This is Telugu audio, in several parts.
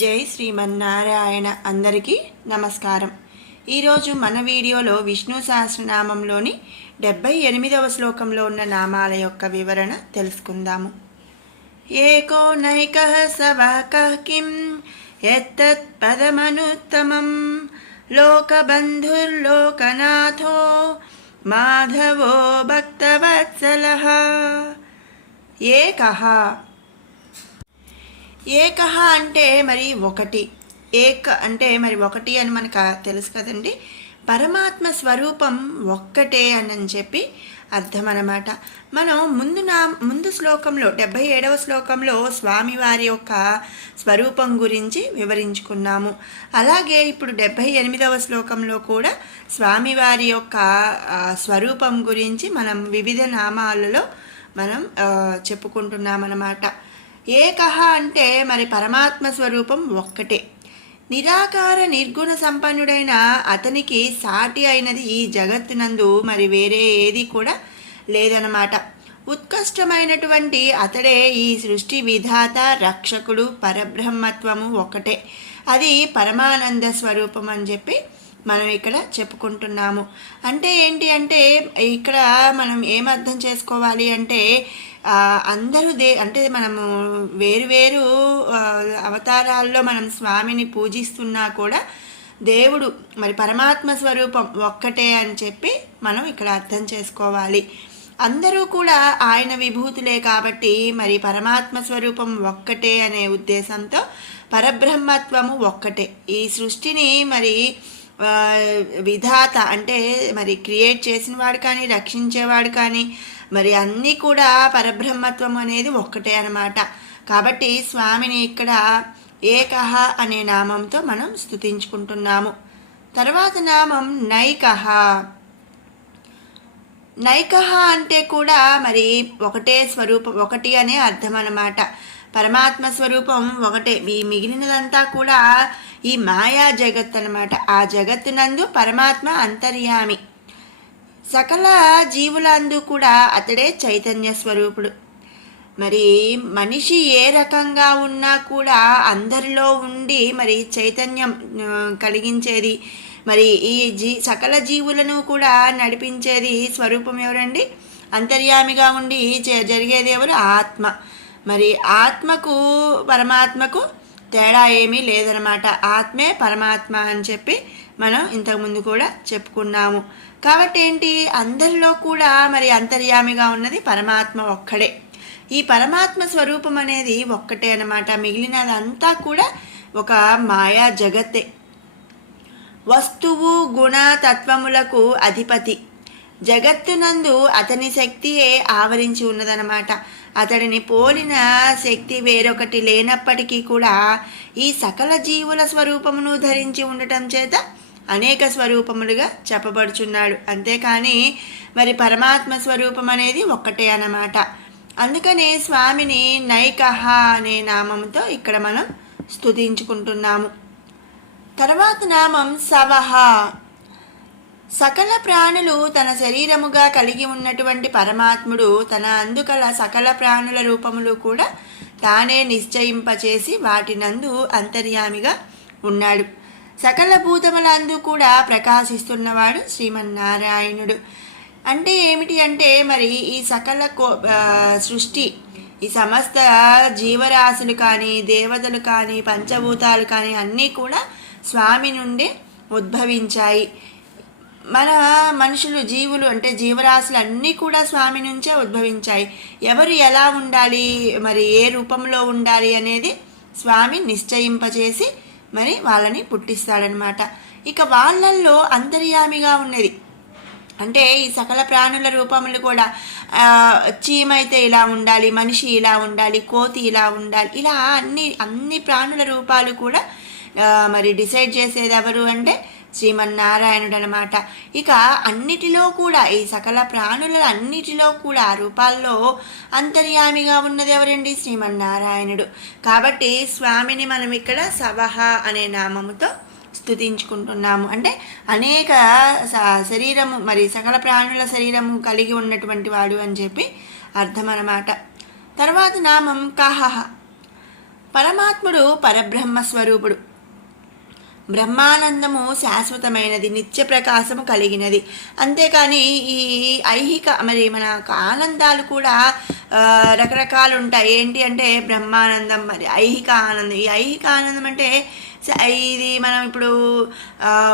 జై శ్రీమన్నారాయణ అందరికీ నమస్కారం. ఈరోజు మన వీడియోలో విష్ణు సహస్రనామంలోని డెబ్బై ఎనిమిదవ శ్లోకంలో ఉన్న నామాల యొక్క వివరణ తెలుసుకుందాము. ఏకో నైక సవక కిం? ఎత్తత్ పదమనుత్తమం. లోకబంధుర్లోకనాథో మాధవో భక్తవత్సల. ఏకః ఏకహ అంటే మరి ఒకటి. ఏక అంటే మరి ఒకటి అని మనకు తెలుసు కదండి. పరమాత్మ స్వరూపం ఒక్కటే అని చెప్పి అర్థం అన్నమాట మనం ముందు నా ముందు శ్లోకంలో డెబ్భై ఏడవ శ్లోకంలో స్వామివారి యొక్క స్వరూపం గురించి వివరించుకున్నాము. అలాగే ఇప్పుడు డెబ్భై ఎనిమిదవ శ్లోకంలో కూడా స్వామివారి యొక్క స్వరూపం గురించి మనం వివిధ నామాలలో మనం ఆ, చెప్పుకుంటున్నామన్నమాట. ఏకహ అంటే మరి పరమాత్మ స్వరూపం ఒక్కటే. నిరాకార నిర్గుణ సంపన్నుడైన అతనికి సాటి అయినది ఈ జగత్తునందు మరి వేరే ఏది కూడా లేదన్నమాట. ఉత్కృష్టమైనటువంటి అతడే ఈ సృష్టి విధాత రక్షకుడు పరబ్రహ్మత్వము ఒకటే అది పరమానంద స్వరూపం అని చెప్పి మనం ఇక్కడ చెప్పుకుంటున్నాము. అంటే ఏంటి అంటే ఇక్కడ మనం ఏం అర్థం చేసుకోవాలి అంటే అందరూ దే అంటే మనము వేరు వేరు అవతారాల్లో మనం స్వామిని పూజిస్తున్నా కూడా దేవుడు మరి పరమాత్మ స్వరూపం ఒక్కటే అని చెప్పి మనం ఇక్కడ అర్థం చేసుకోవాలి. అందరూ కూడా ఆయన విభూతులే కాబట్టి మరి పరమాత్మ స్వరూపం ఒక్కటే అనే ఉద్దేశంతో పరబ్రహ్మత్వము ఒక్కటే. ఈ సృష్టిని మరి విధాత అంటే మరి క్రియేట్ చేసిన వాడు కానీ రక్షించేవాడు కానీ మరి అన్నీ కూడా పరబ్రహ్మత్వం అనేది ఒక్కటే అనమాట కాబట్టి స్వామిని ఇక్కడ ఏకహ అనే నామంతో మనం స్థుతించుకుంటున్నాము తర్వాత నామం నైకహ నైకహ అంటే కూడా మరి ఒకటే స్వరూపం ఒకటి అనే అర్థం అన్నమాట. పరమాత్మ స్వరూపం ఒకటే. ఈ మిగిలినదంతా కూడా ఈ మాయా జగత్ అన్నమాట. ఆ జగత్తునందు పరమాత్మ అంతర్యామి. సకల జీవులందు కూడా అతడే చైతన్య స్వరూపుడు. మరి మనిషి ఏ రకంగా ఉన్నా కూడా అందరిలో ఉండి మరి చైతన్యం కలిగించేది. మరి ఈ జీ సకల జీవులను కూడా నడిపించేది స్వరూపం ఎవరండి? అంతర్యామిగా ఉండి జ- జరిగేది ఎవరు ఆత్మ. మరి ఆత్మకు పరమాత్మకు తేడా ఏమీ లేదనమాట ఆత్మే పరమాత్మ అని చెప్పి మనం ఇంతకుముందు కూడా చెప్పుకున్నాము. కాబట్టి ఏంటి? అందరిలో కూడా మరి అంతర్యామిగా ఉన్నది పరమాత్మ ఒక్కడే. ఈ పరమాత్మ స్వరూపం అనేది ఒక్కటే అనమాట మిగిలినదంతా కూడా ఒక మాయా జగత్తే. వస్తువు గుణ తత్వములకు అధిపతి. జగత్తునందు అతని శక్తియే ఆవరించి ఉన్నదనమాట అతడిని పోలిన శక్తి వేరొకటి లేనప్పటికీ కూడా ఈ సకల జీవుల స్వరూపమును ధరించి ఉండటం చేత అనేక స్వరూపములుగా చెప్పబడుచున్నాడు. అంతేకాని మరి పరమాత్మ స్వరూపం అనేది ఒక్కటే అన్నమాట. అందుకనే స్వామిని నైకహ అనే నామంతో ఇక్కడ మనం స్తుతించుకుంటున్నాము. తర్వాత నామం సవహ సకల ప్రాణులు తన శరీరముగా కలిగి ఉన్నటువంటి పరమాత్ముడు తన అందుకల సకల ప్రాణుల రూపములు కూడా తానే నిశ్చయింపచేసి వాటినందు అంతర్యామిగా ఉన్నాడు. సకల భూతములందు కూడా ప్రకాశిస్తున్నవాడు శ్రీమన్నారాయణుడు. అంటే ఏమిటి అంటే మరి ఈ సకల కో సృష్టి ఈ సమస్త జీవరాశులు కానీ దేవతలు కానీ పంచభూతాలు కానీ అన్నీ కూడా స్వామి నుండే ఉద్భవించాయి. మన మనుషులు జీవులు అంటే జీవరాశులు అన్నీ కూడా స్వామి నుంచే ఉద్భవించాయి. ఎవరు ఎలా ఉండాలి? మరి ఏ రూపంలో ఉండాలి అనేది స్వామి నిశ్చయింపజేసి మరి వాళ్ళని పుట్టిస్తాడనమాట ఇక వాళ్ళల్లో అంతర్యామిగా ఉన్నది. అంటే ఈ సకల ప్రాణుల రూపములు కూడా చీమైతే చీమ అయితే ఇలా ఉండాలి మనిషి ఇలా ఉండాలి కోతి ఇలా ఉండాలి ఇలా అన్ని అన్ని ప్రాణుల రూపాలు కూడా మరి డిసైడ్ చేసేది ఎవరు అంటే శ్రీమన్నారాయణుడు అనమాట ఇక అన్నిటిలో కూడా ఈ సకల ప్రాణుల అన్నిటిలో కూడా రూపాల్లో అంతర్యామిగా ఉన్నది ఎవరండి? శ్రీమన్నారాయణుడు. కాబట్టి స్వామిని మనం ఇక్కడ సవహ అనే నామముతో స్థుతించుకుంటున్నాము అంటే అనేక శరీరము మరి సకల ప్రాణుల శరీరము కలిగి ఉన్నటువంటి వాడు అని చెప్పి అర్థం అన్నమాట తర్వాత నామం కహ పరమాత్ముడు పరబ్రహ్మ స్వరూపుడు బ్రహ్మానందము శాశ్వతమైనది నిత్య ప్రకాశము కలిగినది. అంతేకాని ఈ ఐహిక మరి మన ఆనందాలు కూడా రకరకాలు ఉంటాయి. ఏంటి అంటే బ్రహ్మానందం మరి ఐహిక ఆనందం. ఈ ఐహిక ఆనందం అంటే ఇది మనం ఇప్పుడు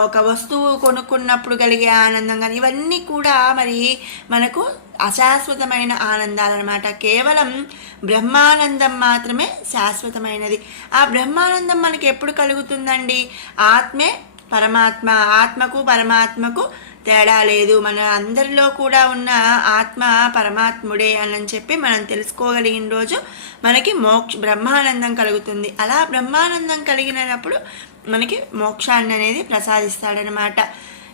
ఒక వస్తువు కొనుక్కున్నప్పుడు కలిగే ఆనందం కానీ ఇవన్నీ కూడా మరి మనకు అశాశ్వతమైన ఆనందాలు అనమాట కేవలం బ్రహ్మానందం మాత్రమే శాశ్వతమైనది. ఆ బ్రహ్మానందం మనకి ఎప్పుడు కలుగుతుందండి? ఆత్మే పరమాత్మ ఆత్మకు పరమాత్మకు తేడా లేదు. మన అందరిలో కూడా ఉన్న ఆత్మ పరమాత్ముడే అని చెప్పి మనం తెలుసుకోగలిగిన రోజు మనకి మోక్ష బ్రహ్మానందం కలుగుతుంది. అలా బ్రహ్మానందం కలిగినప్పుడు మనకి మోక్షాన్ని అనేది ప్రసాదిస్తాడనమాట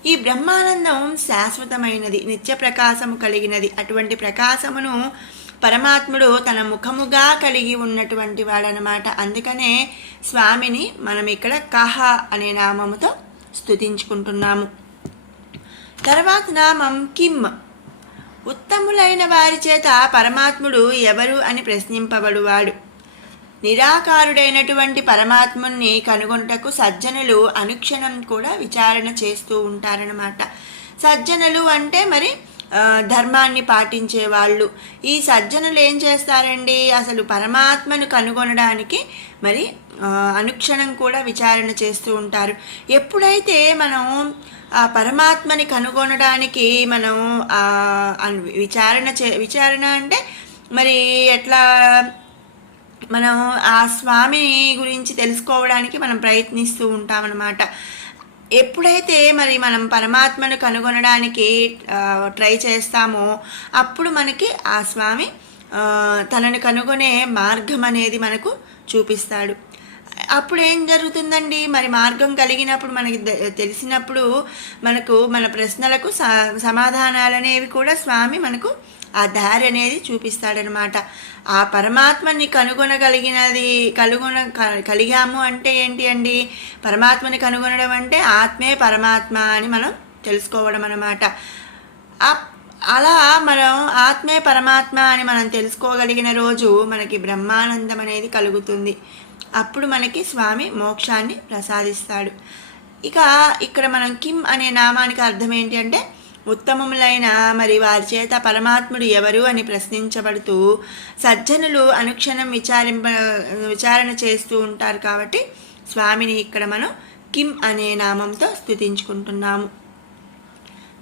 ఈ బ్రహ్మానందం శాశ్వతమైనది నిత్య ప్రకాశము కలిగినది. అటువంటి ప్రకాశమును పరమాత్ముడు తన ముఖముగా కలిగి ఉన్నటువంటి వాడనమాట అందుకనే స్వామిని మనం ఇక్కడ కహ అనే నామముతో స్తుతించుకుంటున్నాము. తర్వాత నామం కిమ్ ఉత్తములైన వారి చేత పరమాత్ముడు ఎవరు అని ప్రశ్నింపబడువాడు. నిరాకారుడైనటువంటి పరమాత్ముని కనుగొంటకు సజ్జనులు అనుక్షణం కూడా విచారణ చేస్తూ ఉంటారనమాట సజ్జనులు అంటే మరి ధర్మాన్ని పాటించే వాళ్ళు. ఈ సజ్జనులు ఏం చేస్తారండి? అసలు పరమాత్మను కనుగొనడానికి మరి అనుక్షణం కూడా విచారణ చేస్తూ ఉంటారు. ఎప్పుడైతే మనం ఆ పరమాత్మని కనుగొనడానికి మనం విచారణ చే విచారణ అంటే మరి ఎట్లా మనం ఆ స్వామి గురించి తెలుసుకోవడానికి మనం ప్రయత్నిస్తూ ఉంటామన్నమాట. ఎప్పుడైతే మరి మనం పరమాత్మను కనుగొనడానికి ట్రై చేస్తామో అప్పుడు మనకి ఆ స్వామి తనను కనుగొనే మార్గం అనేది మనకు చూపిస్తాడు. అప్పుడు ఏం జరుగుతుందండి? మరి మార్గం కలిగినప్పుడు మనకి తెలిసినప్పుడు మనకు మన ప్రశ్నలకు స సమాధానాలు అనేవి కూడా స్వామి మనకు ఆ దారి అనేది చూపిస్తాడనమాట. ఆ పరమాత్మని కనుగొనగలిగినది కనుగొన కలిగాము అంటే ఏంటి అండి? పరమాత్మని కనుగొనడం అంటే ఆత్మే పరమాత్మ అని మనం తెలుసుకోవడం అనమాట అలా మనం ఆత్మే పరమాత్మ అని మనం తెలుసుకోగలిగిన రోజు మనకి బ్రహ్మానందం అనేది కలుగుతుంది. అప్పుడు మనకి స్వామి మోక్షాన్ని ప్రసాదిస్తాడు. ఇక ఇక్కడ మనం కిమ్ అనే నామానికి అర్థం ఏంటి అంటే ఉత్తమములైన మరి వారి చేత పరమాత్ముడు ఎవరు అని ప్రశ్నించబడుతూ సజ్జనులు అనుక్షణం విచారింప విచారణ చేస్తూ ఉంటారు కాబట్టి స్వామిని ఇక్కడ మనం కిమ్ అనే నామంతో స్థుతించుకుంటున్నాము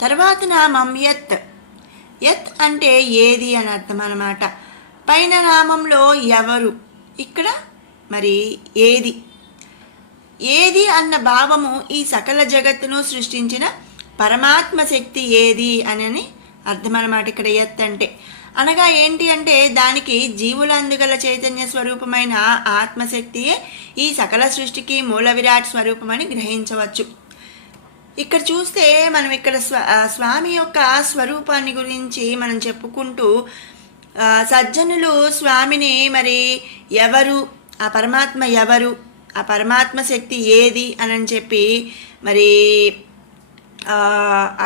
తర్వాత నామం యత్. యత్ అంటే ఏది అని అర్థం అన్నమాట. పైన నామంలో ఎవరు? ఇక్కడ మరి ఏది? ఏది అన్న భావము ఈ సకల జగత్తును సృష్టించిన పరమాత్మ శక్తి ఏది అని అర్థం అన్నమాట ఇక్కడ ఎత్ అంటే అనగా ఏంటి అంటే దానికి జీవులందుగల చైతన్య స్వరూపమైన ఆత్మశక్తియే ఈ సకల సృష్టికి మూల విరాట్ స్వరూపమని గ్రహించవచ్చు. ఇక్కడ చూస్తే మనం ఇక్కడ స్వ స్వామి యొక్క స్వరూపాన్ని గురించి మనం చెప్పుకుంటూ సజ్జనులు స్వామిని మరి ఎవరు ఆ పరమాత్మ ఎవరు? ఆ పరమాత్మ శక్తి ఏది అని చెప్పి మరి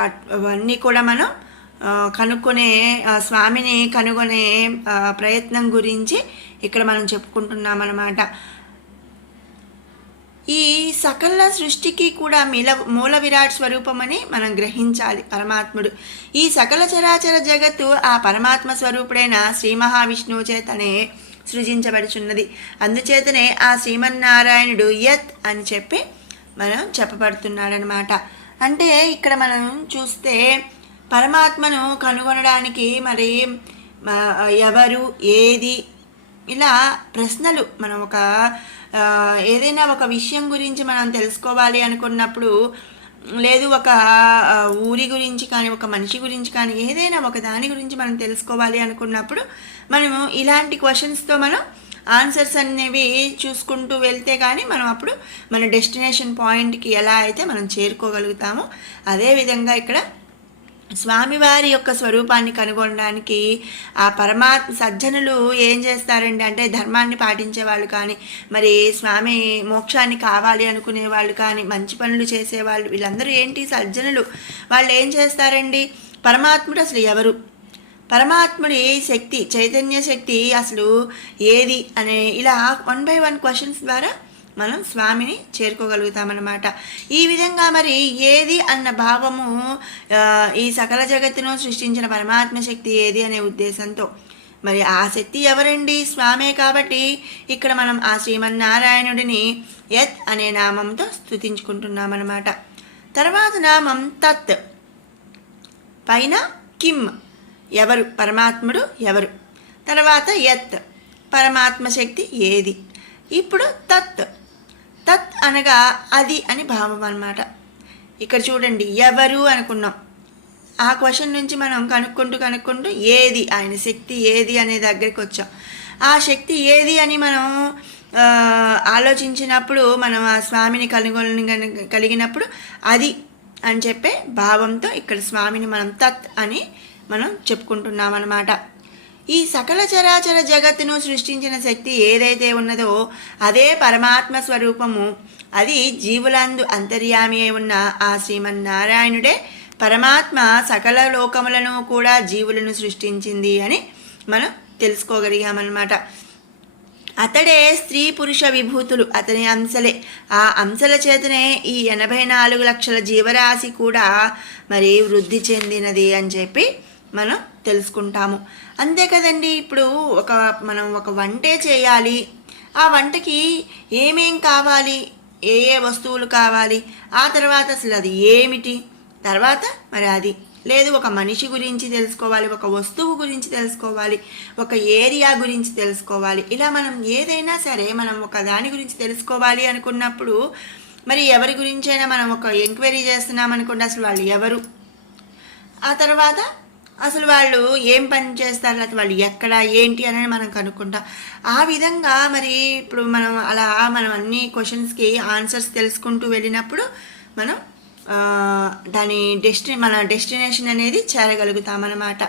అవన్నీ కూడా మనం కనుక్కునే స్వామిని కనుగొనే ప్రయత్నం గురించి ఇక్కడ మనం చెప్పుకుంటున్నాం అన్నమాట. ఈ సకల సృష్టికి కూడా మిల మూల విరాట్ స్వరూపమని మనం గ్రహించాలి పరమాత్ముడు. ఈ సకల చరాచర జగత్తు ఆ పరమాత్మ స్వరూపుడైన శ్రీ మహావిష్ణువు చేతనే సృజించబడుచున్నది. అందుచేతనే ఆ శ్రీమన్నారాయణుడు యత్ అని చెప్పి మనం చెప్పబడుతున్నాడనమాట. అంటే ఇక్కడ మనం చూస్తే పరమాత్మను కనుగొనడానికి మరి ఎవరు ఏది ఇలా ప్రశ్నలు మనం ఒక ఏదైనా ఒక విషయం గురించి మనం తెలుసుకోవాలి అనుకున్నప్పుడు లేదు ఒక ఊరి గురించి కానీ ఒక మనిషి గురించి కానీ ఏదైనా ఒక దాని గురించి మనం తెలుసుకోవాలి అనుకున్నప్పుడు మనము ఇలాంటి క్వశ్చన్స్తో మనం ఆన్సర్స్ అనేవి చూసుకుంటూ వెళ్తే కానీ మనం అప్పుడు మన డెస్టినేషన్ పాయింట్కి ఎలా అయితే మనం చేరుకోగలుగుతామో అదేవిధంగా ఇక్కడ స్వామివారి యొక్క స్వరూపాన్ని కనుగొనడానికి ఆ పరమాత్మ సజ్జనులు ఏం చేస్తారండి? అంటే ధర్మాన్ని పాటించే వాళ్ళు కానీ మరి స్వామి మోక్షాన్ని కావాలి అనుకునే వాళ్ళు కానీ మంచి పనులు చేసేవాళ్ళు వీళ్ళందరూ ఏంటి సజ్జనులు? వాళ్ళు ఏం చేస్తారండి? పరమాత్ముడు అసలు ఎవరు? పరమాత్ముడి శక్తి చైతన్య శక్తి అసలు ఏది? అనే ఇలా వన్ బై వన్ క్వశ్చన్స్ ద్వారా మనం స్వామిని చేరుకోగలుగుతామన్నమాట. ఈ విధంగా మరి ఏది అన్న భావము ఈ సకల జగత్తును సృష్టించిన పరమాత్మ శక్తి ఏది అనే ఉద్దేశంతో. మరి ఆ శక్తి ఎవరండి? స్వామే కాబట్టి ఇక్కడ మనం ఆ శ్రీమన్నారాయణుడిని యత్ అనే నామంతో స్తుతించుకుంటున్నామన్నమాట. తర్వాత నామం తత్. పైన కిమ్. ఎవరు? పరమాత్ముడు ఎవరు? తర్వాత యత్. పరమాత్మ శక్తి ఏది? ఇప్పుడు తత్. తత్ అనగా అది అని భావం అనమాట ఇక్కడ చూడండి ఎవరు అనుకున్నాం. ఆ క్వశ్చన్ నుంచి మనం కనుక్కుంటూ కనుక్కుంటూ ఏది ఆయన శక్తి ఏది అనే దగ్గరికి వచ్చాం. ఆ శక్తి ఏది అని మనం ఆలోచించినప్పుడు మనం ఆ స్వామిని కనుగొని కలిగినప్పుడు అది అని చెప్పే భావంతో ఇక్కడ స్వామిని మనం తత్ అని మనం చెప్పుకుంటున్నాం అన్నమాట ఈ సకల చరాచర జగత్తును సృష్టించిన శక్తి ఏదైతే ఉన్నదో అదే పరమాత్మ స్వరూపము. అది జీవులందు అంతర్యామి అయి ఉన్న ఆ శ్రీమన్నారాయణుడే పరమాత్మ సకల లోకములను కూడా జీవులను సృష్టించింది అని మనం తెలుసుకోగలిగామన్నమాట. అతడే స్త్రీ పురుష విభూతులు అతని అంశలే. ఆ అంశల చేతనే ఈ ఎనభై నాలుగు లక్షల జీవరాశి కూడా మరి వృద్ధి చెందినది అని చెప్పి మనం తెలుసుకుంటాము. అంతే కదండి. ఇప్పుడు ఒక మనం ఒక వంటే చేయాలి. ఆ వంటకి ఏమేం కావాలి? ఏ ఏ వస్తువులు కావాలి? ఆ తర్వాత అసలు అది ఏమిటి? తర్వాత మరి అది. లేదు ఒక మనిషి గురించి తెలుసుకోవాలి ఒక వస్తువు గురించి తెలుసుకోవాలి ఒక ఏరియా గురించి తెలుసుకోవాలి. ఇలా మనం ఏదైనా సరే మనం ఒక దాని గురించి తెలుసుకోవాలి అనుకున్నప్పుడు మరి ఎవరి గురించైనా మనం ఒక ఎంక్వైరీ చేస్తున్నాం అనుకోండి అసలు వాళ్ళు ఎవరు? ఆ తర్వాత అసలు వాళ్ళు ఏం పని చేస్తారు? లేకపోతే వాళ్ళు ఎక్కడ ఏంటి అనేది మనం కనుక్కుంటాం. ఆ విధంగా మరి ఇప్పుడు మనం అలా మనం అన్ని క్వశ్చన్స్కి ఆన్సర్స్ తెలుసుకుంటూ వెళ్ళినప్పుడు మనం దాని డెస్టి మన డెస్టినేషన్ అనేది చేరగలుగుతామన్నమాట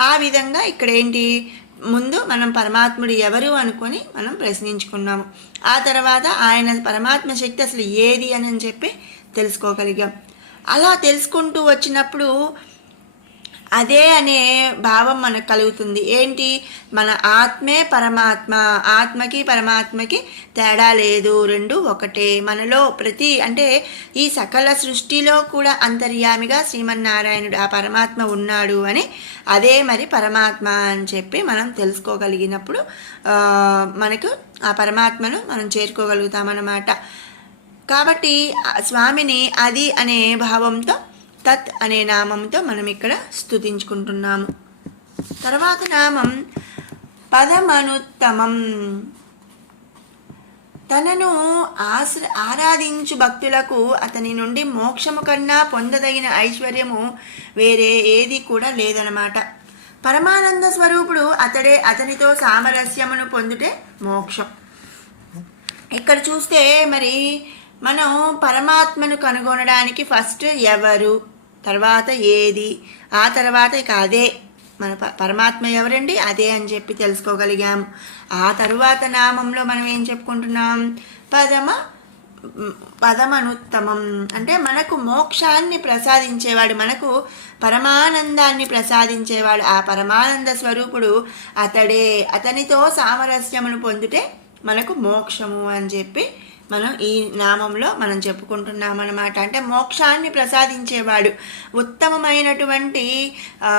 ఆ విధంగా ఇక్కడ ఏంటి? ముందు మనం పరమాత్ముడు ఎవరు అనుకొని మనం ప్రశ్నించుకున్నాము. ఆ తర్వాత ఆయన పరమాత్మ శక్తి అసలు ఏది అని చెప్పి తెలుసుకోగలిగాం. అలా తెలుసుకుంటూ వచ్చినప్పుడు అదే అనే భావం మనకు కలుగుతుంది. ఏంటి? మన ఆత్మే పరమాత్మ ఆత్మకి పరమాత్మకి తేడా లేదు. రెండు ఒకటే. మనలో ప్రతి అంటే ఈ సకల సృష్టిలో కూడా అంతర్యామిగా శ్రీమన్నారాయణుడు ఆ పరమాత్మ ఉన్నాడు అని అదే మరి పరమాత్మ అని చెప్పి మనం తెలుసుకోగలిగినప్పుడు మనకు ఆ పరమాత్మను మనం చేరుకోగలుగుతామన్నమాట. కాబట్టి స్వామిని అది అనే భావంతో తత్ అనే నామంతో మనం ఇక్కడ స్థుతించుకుంటున్నాము తర్వాత నామం పదమనుత్తమం. తనను ఆశ్ర ఆరాధించు భక్తులకు అతని నుండి మోక్షము కన్నా పొందదగిన ఐశ్వర్యము వేరే ఏది కూడా లేదనమాట పరమానంద స్వరూపుడు అతడే అతనితో సామరస్యమును పొందుటే మోక్షం. ఇక్కడ చూస్తే మరి మనం పరమాత్మను కనుగొనడానికి ఫస్ట్ ఎవరు? తర్వాత ఏది? ఆ తర్వాత ఇక అదే. మన ప- పరమాత్మ ఎవరండి? అదే అని చెప్పి తెలుసుకోగలిగాం. ఆ తరువాత నామంలో మనం ఏం చెప్పుకుంటున్నాం? పదమ పదమనుత్తమం. అంటే మనకు మోక్షాన్ని ప్రసాదించేవాడు మనకు పరమానందాన్ని ప్రసాదించేవాడు. ఆ పరమానంద స్వరూపుడు అతడే. అతనితో సామరస్యమును పొందితే మనకు మోక్షము అని చెప్పి మనం ఈ నామంలో మనం చెప్పుకుంటున్నామన్నమాట అంటే మోక్షాన్ని ప్రసాదించేవాడు ఉత్తమమైనటువంటి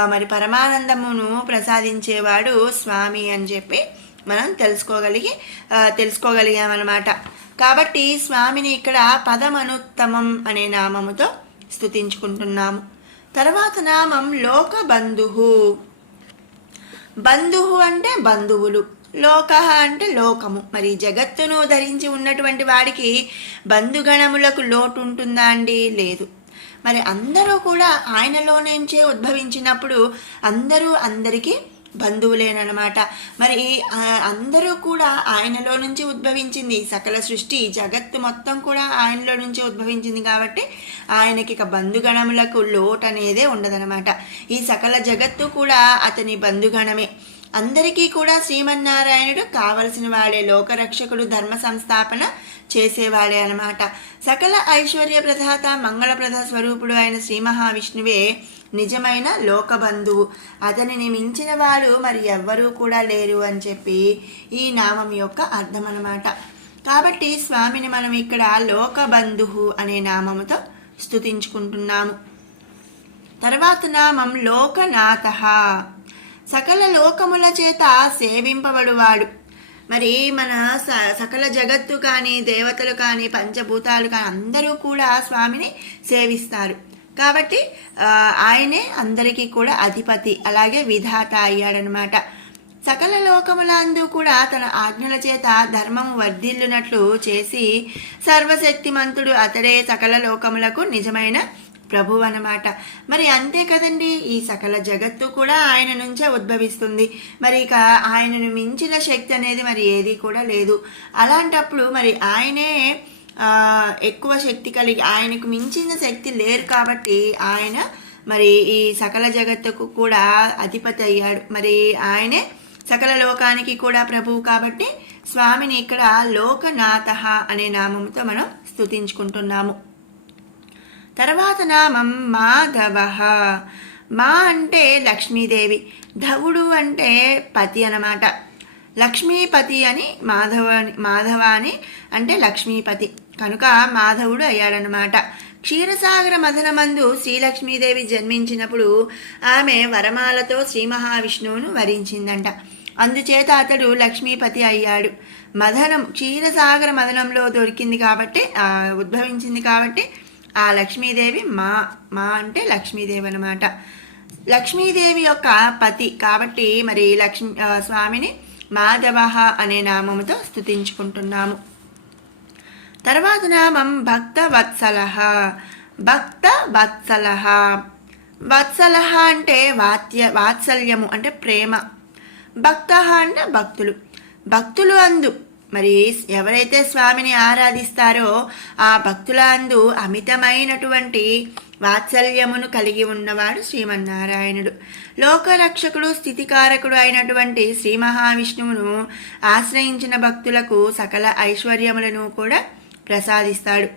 మరి పరమానందమును ప్రసాదించేవాడు స్వామి అని చెప్పి మనం తెలుసుకోగలిగి తెలుసుకోగలిగామన్నమాట కాబట్టి స్వామిని ఇక్కడ పదమనుత్తమం అనే నామముతో స్థుతించుకుంటున్నాము తర్వాత నామం లోక బంధువు బంధువు అంటే బంధువులు. లోక అంటే లోకము. మరి జగత్తును ధరించి ఉన్నటువంటి వాడికి బంధుగణములకు లోటు ఉంటుందా అండి? లేదు. మరి అందరూ కూడా ఆయనలో నుంచే ఉద్భవించినప్పుడు అందరూ అందరికీ బంధువులేనమాట మరి అందరూ కూడా ఆయనలో నుంచి ఉద్భవించింది ఈ సకల సృష్టి జగత్తు మొత్తం కూడా ఆయనలో నుంచి ఉద్భవించింది కాబట్టి ఆయనకి ఇక బంధుగణములకు లోటు అనేదే ఉండదనమాట ఈ సకల జగత్తు కూడా అతని బంధుగణమే. అందరికీ కూడా శ్రీమన్నారాయణుడు కావలసిన వాడే లోకరక్షకుడు ధర్మ సంస్థాపన చేసేవాడే అనమాట సకల ఐశ్వర్య ప్రధాత మంగళప్రద స్వరూపుడు అయిన శ్రీ మహావిష్ణువే నిజమైన లోకబంధువు. అతనిని మించిన వాడు మరి ఎవ్వరూ కూడా లేరు అని చెప్పి ఈ నామం యొక్క అర్థం అనమాట కాబట్టి స్వామిని మనం ఇక్కడ లోకబంధువు అనే నామముతో స్థుతించుకుంటున్నాము తర్వాత నామం లోకనాథ. సకల లోకముల చేత సేవింపబడువాడు. మరి మన స సకల జగత్తు కానీ దేవతలు కానీ పంచభూతాలు కానీ అందరూ కూడా స్వామిని సేవిస్తారు. కాబట్టి ఆయనే అందరికీ కూడా అధిపతి అలాగే విధాత అయ్యాడనమాట. సకల లోకములందు కూడా తన ఆజ్ఞల చేత ధర్మము వర్ధిల్లునట్లు చేసి సర్వశక్తిమంతుడు అతడే సకల లోకములకు నిజమైన ప్రభు అన్నమాట మరి అంతే కదండి ఈ సకల జగత్తు కూడా ఆయన నుంచే ఉద్భవిస్తుంది. మరి ఇక ఆయనను మించిన శక్తి అనేది మరి ఏది కూడా లేదు. అలాంటప్పుడు మరి ఆయనే ఎక్కువ శక్తి కలిగి ఆయనకు మించిన శక్తి లేరు కాబట్టి ఆయన మరి ఈ సకల జగత్తుకు కూడా అధిపతి అయ్యాడు. మరి ఆయనే సకల లోకానికి కూడా ప్రభువు కాబట్టి స్వామిని ఇక్కడ లోకనాథ అనే నామంతో మనం స్తుతించుకుంటున్నాము. తర్వాత నామం మాధవ. మా అంటే లక్ష్మీదేవి ధవుడు అంటే పతి అన్నమాట. లక్ష్మీపతి అని మాధవ మాధవ అని అంటే లక్ష్మీపతి. కనుక మాధవుడు అయ్యాడనమాట క్షీరసాగర మదనమందు శ్రీలక్ష్మీదేవి జన్మించినప్పుడు ఆమె వరమాలతో శ్రీ మహావిష్ణువును వరించిందంట. అందుచేత అతడు లక్ష్మీపతి అయ్యాడు. మదనం క్షీరసాగర మదనంలో దొరికింది కాబట్టి ఉద్భవించింది కాబట్టి ఆ లక్ష్మీదేవి మా మా అంటే లక్ష్మీదేవి అనమాట లక్ష్మీదేవి యొక్క పతి కాబట్టి మరి లక్ష్మీ స్వామిని మాధవ అనే నామముతో స్తుతించుకుంటున్నాము. తర్వాత నామం భక్త వత్సల భక్త వత్సల వత్సల అంటే వాత్య వాత్సల్యము అంటే ప్రేమ. భక్త అంటే భక్తులు. భక్తులు అందు మరి ఎవరైతే స్వామిని ఆరాధిస్తారో ఆ భక్తుల అందు అమితమైనటువంటి వాత్సల్యమును కలిగి ఉన్నవాడు శ్రీమన్నారాయణుడు. లోకరక్షకుడు స్థితికారకుడు అయినటువంటి శ్రీ మహావిష్ణువును ఆశ్రయించిన భక్తులకు సకల ఐశ్వర్యములను కూడా ప్రసాదిస్తాడు.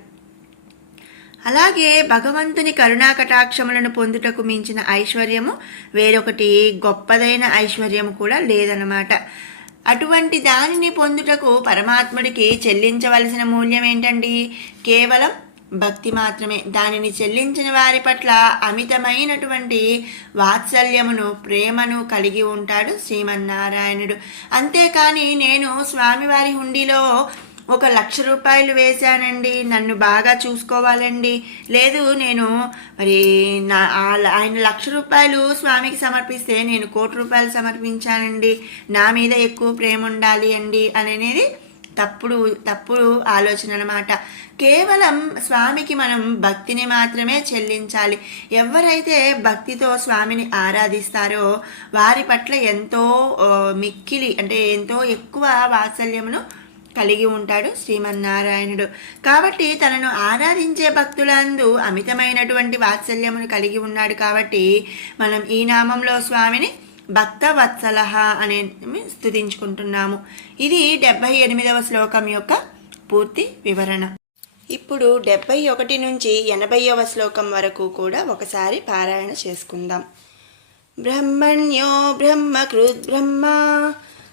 అలాగే భగవంతుని కరుణా కటాక్షములను పొందుటకు మించిన ఐశ్వర్యము వేరొకటి గొప్పదైన ఐశ్వర్యము కూడా లేదన్నమాట. అటువంటి దానిని పొందుటకు పరమాత్ముడికి చెల్లించవలసిన మూల్యం ఏంటండి? కేవలం భక్తి మాత్రమే. దానిని చెల్లించిన వారి పట్ల అమితమైనటువంటి వాత్సల్యమును ప్రేమను కలిగి ఉంటాడు శ్రీమన్నారాయణుడు. అంతేకాని నేను స్వామివారి హుండీలో ఒక లక్ష రూపాయలు వేశానండి. నన్ను బాగా చూసుకోవాలండి. లేదు నేను మరి నా ఆ- ఆయన లక్ష రూపాయలు స్వామికి సమర్పిస్తే నేను కోటి రూపాయలు సమర్పించానండి. నా మీద ఎక్కువ ప్రేమ ఉండాలి అండి అనేది తప్పుడు తప్పుడు ఆలోచన అనమాట కేవలం స్వామికి మనం భక్తిని మాత్రమే చెల్లించాలి. ఎవరైతే భక్తితో స్వామిని ఆరాధిస్తారో వారి పట్ల ఎంతో మిక్కిలి అంటే ఎంతో ఎక్కువ వాత్సల్యమును కలిగి ఉంటాడు శ్రీమన్నారాయణుడు. కాబట్టి తనను ఆరాధించే భక్తులందు అమితమైనటువంటి వాత్సల్యమును కలిగి ఉన్నాడు కాబట్టి మనం ఈ నామంలో స్వామిని భక్త వత్సల అనే స్తుతించుకుంటున్నాము. ఇది డెబ్బై ఎనిమిదవ శ్లోకం యొక్క పూర్తి వివరణ. ఇప్పుడు డెబ్బై ఒకటి నుంచి ఎనభైవ శ్లోకం వరకు కూడా ఒకసారి పారాయణ చేసుకుందాం. బ్రహ్మణ్యో బ్రహ్మకృద్ బ్రహ్మ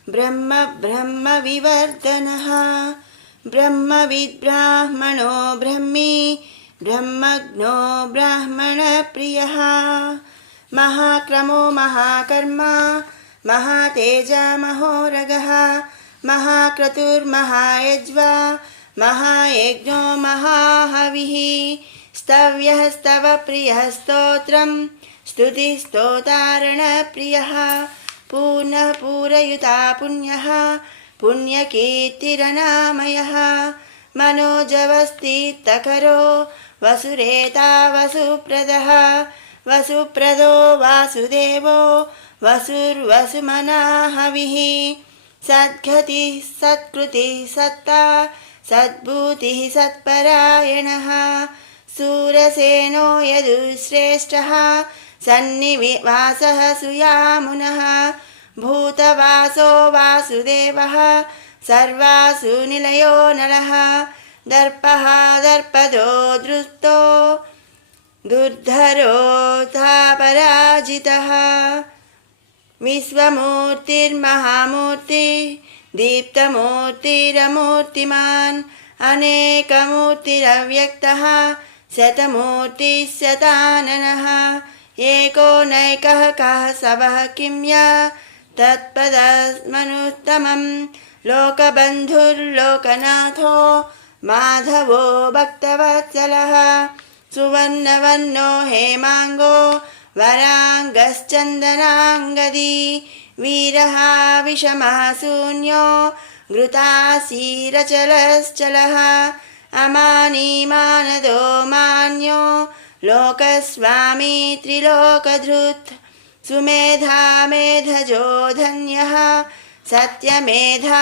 ब्रह्म ब्रह्म विवर्धन। ब्रह्म विद्राह्मणो ब्रह्मी, ब्रह्मज्ञो ब्राह्मणप्रियः महाक्रमो महाकर्मा, महातेज महोरग। महाक्रतुर्महायज्वा, महायज्ञो महाहविः। स्तव्यः स्तव प्रियः स्तोत्रं स्तुतिस्तोतारणप्रियः पूर्णः पूरयुता पुण्यः पुण्यकीर्तिरनामयः मनोजवस्तीर्थकरो वसुरेता वसुप्रदः वसुप्रदो वासुदेवो वसुर्वसुमनाहविः सद्गतिः सत्कृतिः सत्ता सद्भूतिः सत्परायणः सूरसेनो यदुश्रेष्ठः सन्निवासः सुयामुनः भूतवासो वासुदेवः सर्वासु निलयो नरः दर्पः दर्पदो दृष्टो दुर्धरोऽथापराजितः विश्वमूर्तिर्महामूर्ति दीप्तमूर्तिरमूर्तिमान् अनेकमूर्तिरव्यक्तः शतमूर्तिः शताननः एको नैकः कः सवः किं या तत्पदमनुत्तमं लोकबन्धुर्लोकनाथो माधवो भक्तवत्सलः सुवर्णवर्णो हेमाङ्गो वराङ्गश्चन्दनाङ्गदी वीरः विषमः शून्यो घृतासीरचलश्चलः अमानीमानदो मान्यो लोकस्वामी त्रिलोकधृत् सुमेधा मेधजो धन्यः सत्यमेधाधराधरः